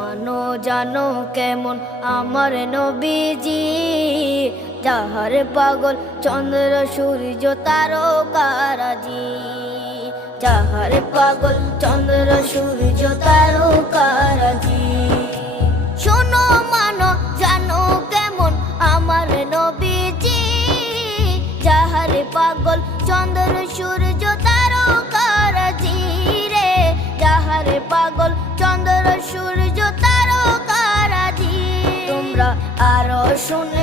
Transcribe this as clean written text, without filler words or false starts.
মানো জানো কেমন আমার নবীজি, যাহার পাগল চন্দ্র সূর্য তারকারাজি, যাহার পাগল চন্দ্র সূর্য তারকারাজি। শোনো মানো জানো কেমন আমার নবীজি, যাহার পাগল চন্দ্র সূর্য তারকারাজি রে, যাহার পাগল চন্দ্র সূর্য তারকারাজি। তোমরা আরো শুনে